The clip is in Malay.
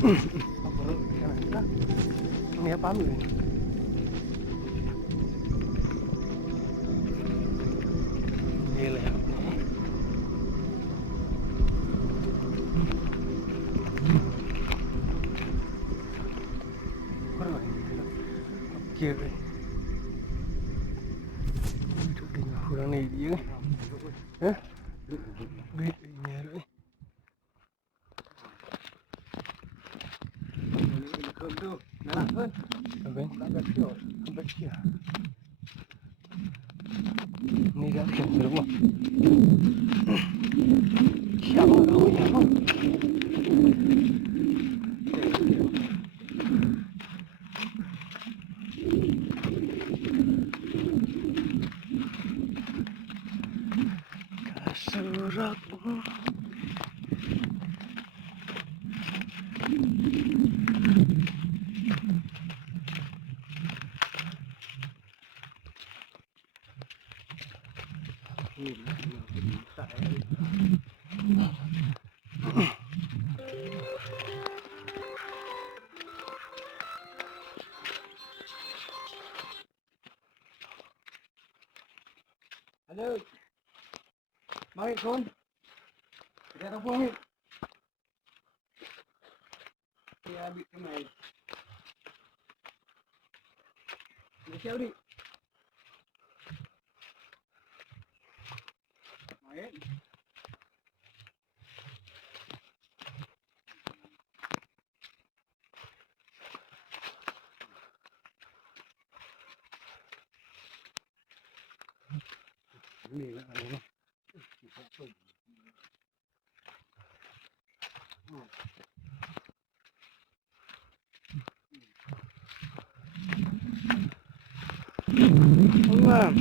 Ini apa ni? Gila ya. Kurang kiri. Itu dengan kurang ni dia. Hah? Duit ini ada. Nah, kan? Apa? Sampai kia. Ni dah kia semua. Siapa kau yang? Kasuratmu. Halo. Mari kon. Kita apa ni? Dia ambil kemai. Dia siapa ni? Mari. Ni lah ni. Ông